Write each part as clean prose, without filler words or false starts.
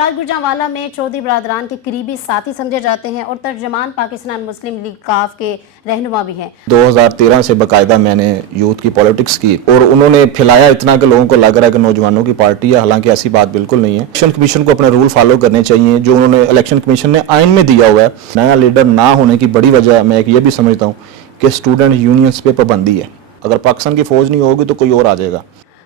اور آج گوجرانوالا میں چودھری برادران کے قریبی ساتھی سمجھے جاتے ہیں اور ترجمان پاکستان مسلم لیگ کاف کے رہنما بھی ہیں۔ 2013 سے باقاعدہ میں نے یوتھ کی پولیٹکس کی اور انہوں نے پھیلایا اتنا کہ لوگوں کو لگ رہا ہے کہ نوجوانوں کی پارٹی ہے، حالانکہ ایسی بات بالکل نہیں ہے۔ الیکشن کمیشن کو اپنے رول فالو کرنے چاہیے جو انہوں نے الیکشن کمیشن نے آئین میں دیا ہوا ہے۔ نیا لیڈر نہ ہونے کی بڑی وجہ میں یہ بھی سمجھتا ہوں کہ اسٹوڈنٹ یونینز پہ پابندی ہے۔ اگر پاکستان کی فوج نہیں ہوگی تو کوئی اور آ جائے گا۔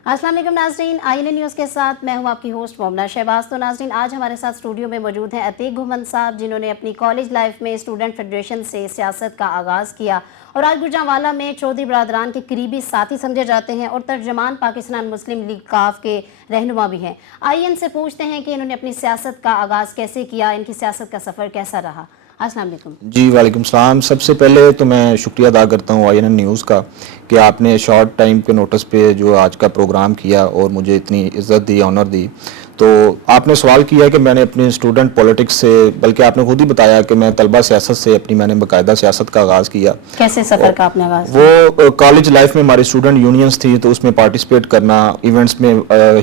السلام علیکم ناظرین، آئین نیوز کے ساتھ میں ہوں آپ کی ہوسٹ مومنہ شہباز۔ تو ناظرین، آج ہمارے ساتھ اسٹوڈیو میں موجود ہیں عتیق گھمن صاحب، جنہوں نے اپنی کالج لائف میں اسٹوڈنٹ فیڈریشن سے سیاست کا آغاز کیا اور آج گوجرانوالا میں چودھری برادران کے قریبی ساتھی سمجھے جاتے ہیں اور ترجمان پاکستان مسلم لیگ کاف کے رہنما بھی ہیں۔ آئیے ان سے پوچھتے ہیں کہ انہوں نے اپنی سیاست کا آغاز کیسے کیا، ان کی سیاست کا سفر کیسا رہا۔ السلام علیکم۔ جی وعلیکم السلام۔ سب سے پہلے تو میں شکریہ ادا کرتا ہوں آئین نیوز کا کہ آپ نے شارٹ ٹائم کے نوٹس پہ جو آج کا پروگرام کیا اور مجھے اتنی عزت دی، آنر دی۔ تو آپ نے سوال کیا کہ میں نے اپنی اسٹوڈنٹ پولیٹکس سے، بلکہ آپ نے خود ہی بتایا کہ میں طلبہ سیاست سے میں نے باقاعدہ سیاست کا آغاز کیا۔ کیسے سفر کا آپ نے آغاز؟ وہ کالج لائف میں ہماری اسٹوڈنٹ یونینز تھی تو اس میں پارٹیسپیٹ کرنا، ایونٹس میں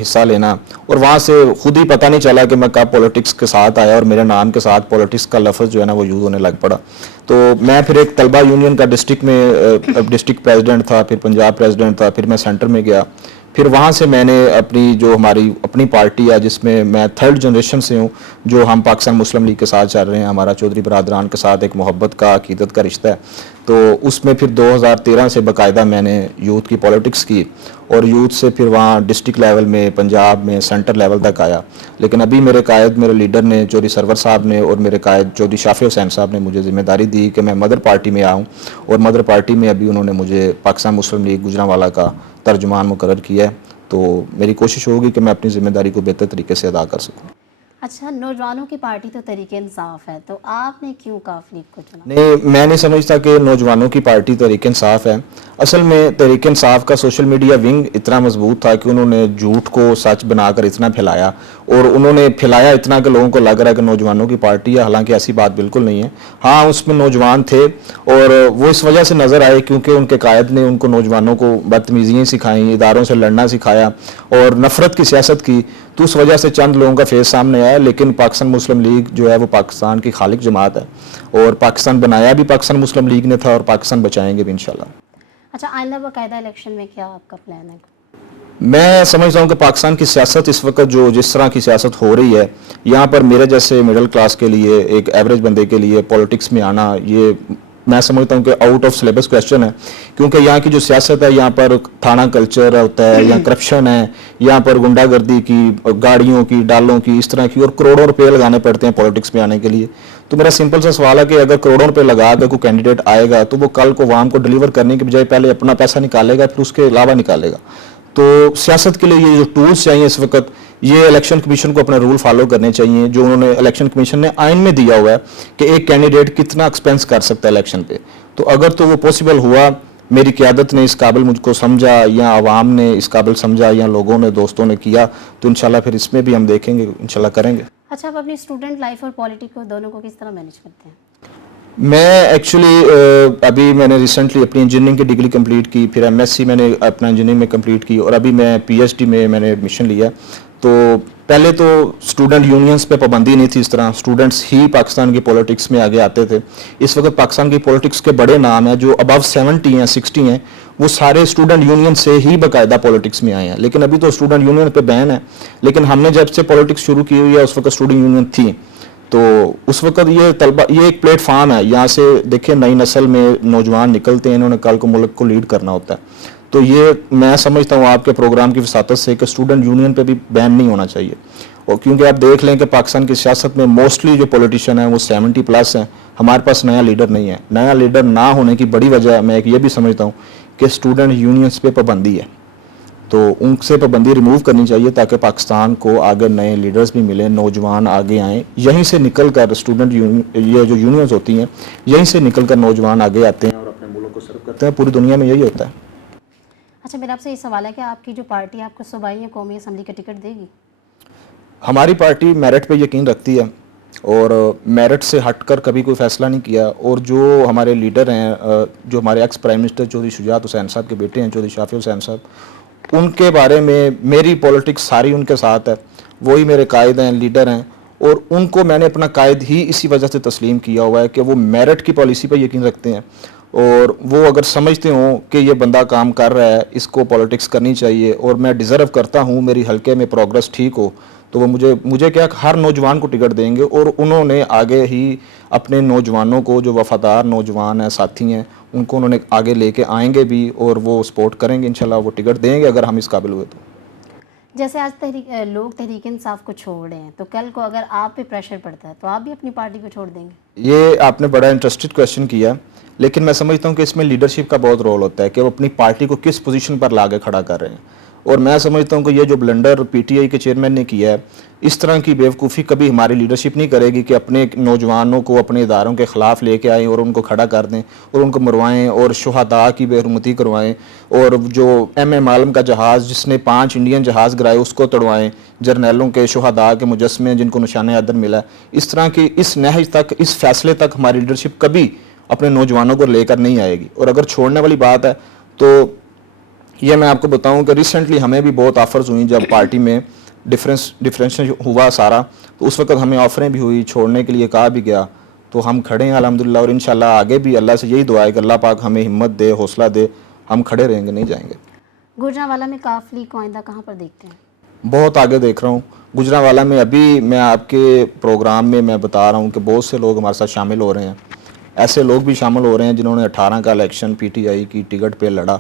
حصہ لینا، اور وہاں سے خود ہی پتہ نہیں چلا کہ میں کب پولیٹکس کے ساتھ آیا اور میرے نام کے ساتھ پولیٹکس کا لفظ جو ہے نا وہ یوز ہونے لگ پڑا۔ تو میں پھر ایک طلبہ یونین کا ڈسٹرکٹ میں ڈسٹرکٹ پریزیڈنٹ تھا، پھر پنجاب پریزیڈنٹ تھا، پھر میں سینٹر میں گیا۔ پھر وہاں سے میں نے اپنی جو ہماری اپنی پارٹی ہے جس میں میں تھرڈ جنریشن سے ہوں، جو ہم پاکستان مسلم لیگ کے ساتھ چل رہے ہیں، ہمارا چودھری برادران کے ساتھ ایک محبت کا، عقیدت کا رشتہ ہے، تو اس میں پھر 2013 سے باقاعدہ میں نے یوتھ کی پولیٹکس کی اور یوتھ سے پھر وہاں ڈسٹرکٹ لیول میں، پنجاب میں، سینٹر لیول تک آیا۔ لیکن ابھی میرے قائد، میرے لیڈر نے، چودھری سرور صاحب نے، اور میرے قائد چودھری شافی حسین صاحب نے مجھے ذمہ داری دی کہ میں مدر پارٹی میں آؤں، اور مدر پارٹی میں ابھی انہوں نے مجھے پاکستان مسلم لیگ گوجرانوالا کا ترجمان مقرر کیا ہے۔ تو میری کوشش ہوگی کہ میں اپنی ذمہ داری کو بہتر طریقے سے ادا کر سکوں۔ اچھا، نوجوانوں کی پارٹی تو تحریک انصاف ہے، تو آپ نے کیوں کاف لیگ کو چنا؟ نہیں، میں نہیں سمجھتا کہ نوجوانوں کی پارٹی تحریک انصاف ہے۔ اصل میں تحریک انصاف کا سوشل میڈیا ونگ اتنا مضبوط تھا کہ انہوں نے جھوٹ کو سچ بنا کر اتنا پھیلایا، اور انہوں نے پھیلایا اتنا کہ لوگوں کو لگ رہا ہے کہ نوجوانوں کی پارٹی ہے، حالانکہ ایسی بات بالکل نہیں ہے۔ ہاں، اس میں نوجوان تھے اور وہ اس وجہ سے نظر آئے کیونکہ ان کے قائد نے ان کو نوجوانوں کو بدتمیزیاں سکھائیں، اداروں سے لڑنا سکھایا اور نفرت کی سیاست کی، تو اس وجہ سے چند لوگوں کا فیس سامنے آیا۔ لیکن پاکستان مسلم لیگ جو ہے وہ پاکستان کی خالق جماعت ہے، اور پاکستان بنایا بھی پاکستان مسلم لیگ نے تھا، اور پاکستان بچائیں گے بھی انشاءاللہ۔ اچھا، آئندہ باقاعدہ الیکشن میں کیا آپ کا پلان ہے؟ میں سمجھتا ہوں کہ پاکستان کی سیاست اس وقت جو جس طرح کی سیاست ہو رہی ہے، یہاں پر میرے جیسے مڈل کلاس کے لیے، ایک ایوریج بندے کے لیے پولیٹکس میں آنا، یہ میں سمجھتا ہوں کہ آؤٹ آف سلیبس کویسچن ہے، کیونکہ یہاں کی جو سیاست ہے، یہاں پر تھانہ کلچر ہوتا ہے، یہاں کرپشن ہے، یہاں پر گنڈا گردی کی، گاڑیوں کی، ڈالوں کی، اس طرح کی، اور کروڑوں روپے لگانے پڑتے ہیں پولیٹکس میں آنے کے لیے۔ تو میرا سمپل سا سوال ہے کہ اگر کروڑوں روپے لگا کر کوئی کینڈیڈیٹ آئے گا تو وہ کل کو عوام کو ڈیلیور کرنے کے بجائے پہلے اپنا پیسہ نکالے گا، پھر اس کے علاوہ نکالے گا۔ تو سیاست کے لیے یہ جو ٹولز چاہیے اس وقت، یہ الیکشن کمیشن کو اپنے رول فالو کرنے چاہیے جو انہوں نے الیکشن کمیشن نے آئین میں دیا ہوا ہے کہ ایک کینڈیڈیٹ کتنا ایکسپینس کر سکتا ہے الیکشن پہ۔ تو اگر تو وہ پاسبل ہوا، میری قیادت نے اس قابل مجھ کو سمجھا، یا عوام نے اس قابل سمجھا، یا لوگوں نے، دوستوں نے کیا، تو انشاءاللہ پھر اس میں بھی ہم دیکھیں گے، انشاءاللہ کریں گے۔ اچھا، آپ اپنی اسٹوڈنٹ لائف اور پالیٹک کو دونوں کو کس طرح مینیج کرتے ہیں؟ میں ایکچولی ابھی میں نے ریسنٹلی اپنی انجینئرنگ کی ڈگری کمپلیٹ کی، پھر ایم ایس سی میں نے اپنا انجینئرنگ میں کمپلیٹ کی، اور ابھی میں پی ایچ ڈی میں نے ایڈمیشن لیا۔ تو پہلے تو اسٹوڈنٹ یونینز پہ پابندی نہیں تھی، اس طرح اسٹوڈنٹس ہی پاکستان کی پولیٹکس میں آگے آتے تھے۔ اس وقت پاکستان کی پولیٹکس کے بڑے نام ہیں جو ابو 70 ہیں، 60 ہیں، وہ سارے اسٹوڈنٹ یونین سے ہی باقاعدہ پولیٹکس میں آئے ہیں۔ لیکن ابھی تو اسٹوڈنٹ یونین پہ بین ہے، لیکن ہم نے جب سے پولیٹکس شروع کی ہوئی ہے اس وقت اسٹوڈنٹ یونین تھی۔ تو اس وقت یہ طلبہ، یہ ایک پلیٹ فارم ہے، یہاں سے دیکھیں نئی نسل میں نوجوان نکلتے ہیں، انہوں نے کل کو ملک کو لیڈ کرنا ہوتا ہے۔ تو یہ میں سمجھتا ہوں آپ کے پروگرام کی وساطت سے کہ اسٹوڈنٹ یونین پہ بھی بین نہیں ہونا چاہیے، اور کیونکہ آپ دیکھ لیں کہ پاکستان کی سیاست میں موسٹلی جو پولیٹیشین ہیں وہ 70+ ہیں، ہمارے پاس نیا لیڈر نہیں ہے۔ نیا لیڈر نہ ہونے کی بڑی وجہ میں یہ بھی سمجھتا ہوں کہ اسٹوڈنٹ یونینز پہ پابندی ہے، تو ان سے پابندی ریموو کرنی چاہیے تاکہ پاکستان کو آگے نئے لیڈرز بھی ملیں، نوجوان آگے آئیں، یہیں سے نکل کر اسٹوڈنٹ یہ جو یونینز ہوتی ہیں یہیں سے نکل کر نوجوان آگے آتے ہیں اور اپنے ملک کو سرو کرتے ہیں۔ پوری دنیا میں یہی ہوتا ہے۔ اچھا، میرا آپ سے یہ سوال ہے کہ آپ کی جو پارٹی آپ کو صوبائی یا قومی اسمبلی کا ٹکٹ دے گی؟ ہماری پارٹی میرٹ پہ یقین رکھتی ہے اور میرٹ سے ہٹ کر کبھی کوئی فیصلہ نہیں کیا، اور جو ہمارے لیڈر ہیں، جو ہمارے ex prime minister Chaudhry Shujaat Hussain صاحب کے بیٹے ہیں چودھری شافی حسین صاحب، ان کے بارے میں میری پولیٹکس ساری ان کے ساتھ ہے، وہی میرے قائد ہیں، لیڈر ہیں، اور ان کو میں نے اپنا قائد ہی اسی وجہ سے تسلیم کیا ہوا ہے کہ وہ میرٹ کی پالیسی پہ یقین رکھتے ہیں، اور وہ اگر سمجھتے ہوں کہ یہ بندہ کام کر رہا ہے، اس کو پولیٹکس کرنی چاہیے اور میں ڈیزرو کرتا ہوں میری حلقے میں پروگرس ٹھیک ہو، تو وہ مجھے کیا ہر نوجوان کو ٹکٹ دیں گے، اور انہوں نے آگے ہی اپنے نوجوانوں کو جو وفادار نوجوان ہیں، ساتھی ہیں، ان کو انہوں نے آگے لے کے آئیں گے بھی، اور وہ سپورٹ کریں گے انشاءاللہ، وہ ٹکٹ دیں گے اگر ہم اس قابل ہوئے تو۔ جیسے آج لوگ تحریک انصاف کو چھوڑ رہے ہیں، تو کل کو اگر آپ پہ پریشر پڑتا ہے تو آپ بھی اپنی پارٹی کو چھوڑ دیں گے؟ یہ آپ نے بڑا انٹرسٹڈ کویشچن کیا، لیکن میں سمجھتا ہوں کہ اس میں لیڈرشپ کا بہت رول ہوتا ہے کہ وہ اپنی پارٹی کو کس پوزیشن پر لا کے کھڑا کر رہے ہیں، اور میں سمجھتا ہوں کہ یہ جو بلنڈر پی ٹی آئی کے چیئرمین نے کیا ہے، اس طرح کی بیوقوفی کبھی ہماری لیڈرشپ نہیں کرے گی کہ اپنے نوجوانوں کو اپنے اداروں کے خلاف لے کے آئیں اور ان کو کھڑا کر دیں اور ان کو مروائیں اور شہداء کی بے حرمتی کروائیں، اور جو ایم عالم کا جہاز جس نے 5 انڈین جہاز گرائے اس کو توڑوائیں، جرنیلوں کے شہداء کے مجسمے جن کو نشان عدل ملا ہے۔ اس طرح کی اس نہج تک، اس فیصلے تک ہماری لیڈرشپ کبھی اپنے نوجوانوں کو لے کر نہیں آئے گی۔ اور اگر چھوڑنے والی بات ہے تو یہ میں آپ کو بتاؤں کہ ریسنٹلی ہمیں بھی بہت آفرز ہوئیں، جب پارٹی میں ڈفرینشن ہوا سارا، تو اس وقت ہمیں آفریں بھی ہوئی، چھوڑنے کے لیے کہا بھی گیا، تو ہم کھڑے ہیں الحمدللہ، اور انشاءاللہ آگے بھی اللہ سے یہی دعا ہے کہ اللہ پاک ہمیں ہمت دے، حوصلہ دے، ہم کھڑے رہیں گے، نہیں جائیں گے۔ گوجرانوالہ میں قافلی لیگ کو آئندہ کہاں پر دیکھتے ہیں؟ بہت آگے دیکھ رہا ہوں گجرانوالہ میں۔ ابھی میں آپ کے پروگرام میں بتا رہا ہوں کہ بہت سے لوگ ہمارے ساتھ شامل ہو رہے ہیں، ایسے لوگ بھی شامل ہو رہے ہیں جنہوں نے 18 کا الیکشن پی ٹی آئی کی ٹکٹ پہ لڑا،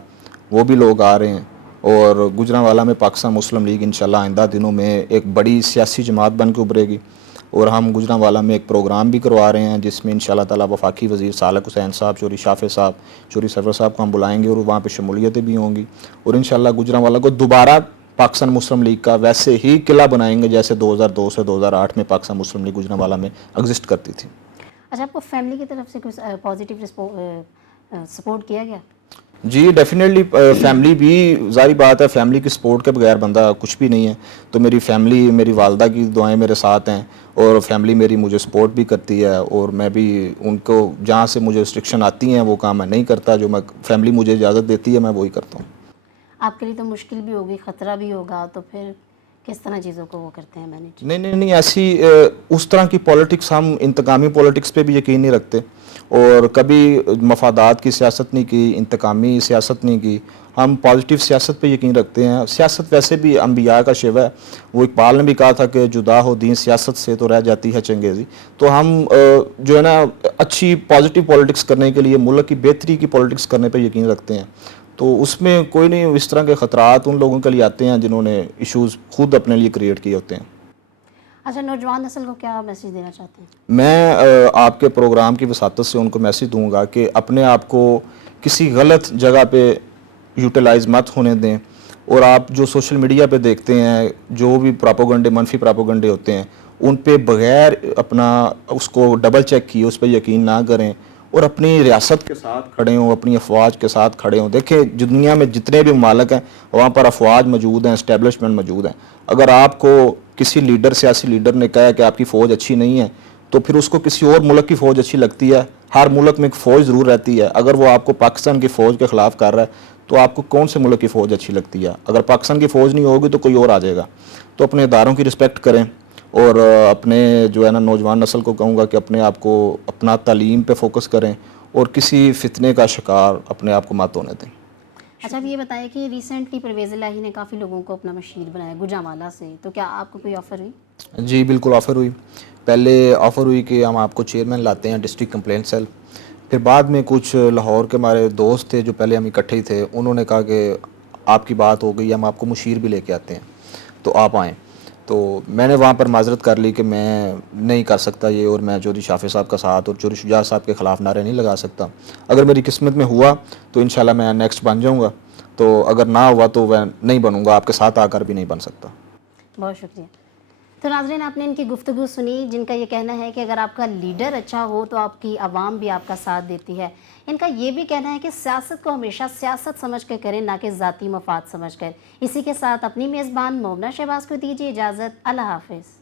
وہ بھی لوگ آ رہے ہیں، اور گجرانوالہ میں پاکستان مسلم لیگ انشاءاللہ آئندہ دنوں میں ایک بڑی سیاسی جماعت بن کے ابھرے گی، اور ہم گجرانوالہ میں ایک پروگرام بھی کروا رہے ہیں جس میں انشاءاللہ تعالیٰ وفاقی وزیر سالک حسین صاحب، چوری شافع صاحب، چوری سرور صاحب کو ہم بلائیں گے، اور وہاں پہ شمولیتیں بھی ہوں گی، اور انشاءاللہ گجرانوالہ کو دوبارہ پاکستان مسلم لیگ کا ویسے ہی قلعہ بنائیں گے جیسے 2002 سے 2008 میں پاکستان مسلم لیگ گجرانوالہ میں ایگزسٹ کرتی تھی۔ اچھا، آپ کو فیملی کی طرف سے کچھ پازیٹیو سپورٹ کیا گیا؟ جی ڈیفینیٹلی، فیملی بھی ظاہری بات ہے، فیملی کی سپورٹ کے بغیر بندہ کچھ بھی نہیں ہے، تو میری فیملی، میری والدہ کی دعائیں میرے ساتھ ہیں، اور فیملی میری مجھے سپورٹ بھی کرتی ہے، اور میں بھی ان کو جہاں سے مجھے ریسٹرکشن آتی ہیں وہ کام میں نہیں کرتا، جو میں فیملی مجھے اجازت دیتی ہے میں وہی کرتا ہوں۔ آپ کے لیے تو مشکل بھی ہوگی، خطرہ بھی ہوگا، تو پھر کس طرح چیزوں کو وہ کرتے ہیں مینیج؟ نہیں، ایسی اس طرح کی پولیٹکس، ہم انتقامی پولیٹکس پہ بھی یقین نہیں رکھتے، اور کبھی مفادات کی سیاست نہیں کی، انتقامی سیاست نہیں کی، ہم پازیٹیو سیاست پہ یقین رکھتے ہیں۔ سیاست ویسے بھی انبیاء کا شیوا ہے، وہ اقبال نے بھی کہا تھا کہ جدا ہو دین سیاست سے تو رہ جاتی ہے چنگیزی، تو ہم جو ہے نا اچھی پازیٹیو پولیٹکس کرنے کے لیے، ملک کی بہتری کی پولیٹکس کرنے پہ یقین رکھتے ہیں، تو اس میں کوئی نہیں، اس طرح کے خطرات ان لوگوں کے لیے آتے ہیں جنہوں نے ایشوز خود اپنے لیے کریٹ کیے ہوتے ہیں۔ اچھا، نوجوان نسل کو کیا میسیج دینا چاہتے ہیں؟ میں آپ کے پروگرام کی وساطت سے ان کو میسیج دوں گا کہ اپنے آپ کو کسی غلط جگہ پہ یوٹیلائز مت ہونے دیں، اور آپ جو سوشل میڈیا پہ دیکھتے ہیں، جو بھی پراپوگنڈے، منفی پراپوگنڈے ہوتے ہیں، ان پہ بغیر اپنا اس کو ڈبل چیک کیے اس پہ یقین نہ کریں، اور اپنی ریاست کے ساتھ کھڑے ہوں، اپنی افواج کے ساتھ کھڑے ہوں۔ دیکھیں دنیا میں جتنے بھی ممالک ہیں وہاں پر افواج موجود ہیں، اسٹیبلشمنٹ موجود ہیں، اگر آپ کو کسی لیڈر، سیاسی لیڈر نے کہا کہ آپ کی فوج اچھی نہیں ہے، تو پھر اس کو کسی اور ملک کی فوج اچھی لگتی ہے۔ ہر ملک میں ایک فوج ضرور رہتی ہے، اگر وہ آپ کو پاکستان کی فوج کے خلاف کر رہا ہے تو آپ کو کون سے ملک کی فوج اچھی لگتی ہے؟ اگر پاکستان کی فوج نہیں ہوگی تو کوئی اور آ جائے گا۔ تو اپنے اداروں کی رسپیکٹ کریں، اور اپنے جو ہے نا نوجوان نسل کو کہوں گا کہ اپنے آپ کو، اپنا تعلیم پہ فوکس کریں، اور کسی فتنے کا شکار اپنے آپ کو مت ہونے دیں۔ اچھا، اب یہ بتائیں کہ ریسنٹلی پرویز الہی نے کافی لوگوں کو اپنا مشیر بنایا گوجرانوالہ سے، تو کیا آپ کو کوئی آفر ہوئی؟ جی بالکل آفر ہوئی، پہلے آفر ہوئی کہ ہم آپ کو چیئرمین لاتے ہیں ڈسٹرکٹ کمپلینٹ سیل، پھر بعد میں کچھ لاہور کے ہمارے دوست تھے جو پہلے ہم اکٹھے ہی تھے، انہوں نے کہا کہ آپ کی بات ہو گئی، ہم آپ کو مشیر بھی لے کے آتے ہیں تو آپ آئیں۔ تو میں نے وہاں پر معذرت کر لی کہ میں نہیں کر سکتا یہ، اور میں چوری شافع صاحب کا ساتھ اور چوری شجاع صاحب کے خلاف نعرے نہیں لگا سکتا۔ اگر میری قسمت میں ہوا تو انشاءاللہ میں نیکسٹ بن جاؤں گا، تو اگر نہ ہوا تو میں نہیں بنوں گا، آپ کے ساتھ آ کر بھی نہیں بن سکتا۔ بہت شکریہ۔ تو ناظرین، آپ نے ان کی گفتگو سنی، جن کا یہ کہنا ہے کہ اگر آپ کا لیڈر اچھا ہو تو آپ کی عوام بھی آپ کا ساتھ دیتی ہے۔ ان کا یہ بھی کہنا ہے کہ سیاست کو ہمیشہ سیاست سمجھ کر کریں، نہ کہ ذاتی مفاد سمجھ کر۔ اسی کے ساتھ اپنی میزبان مومنہ شہباز کو دیجیے اجازت۔ اللہ حافظ۔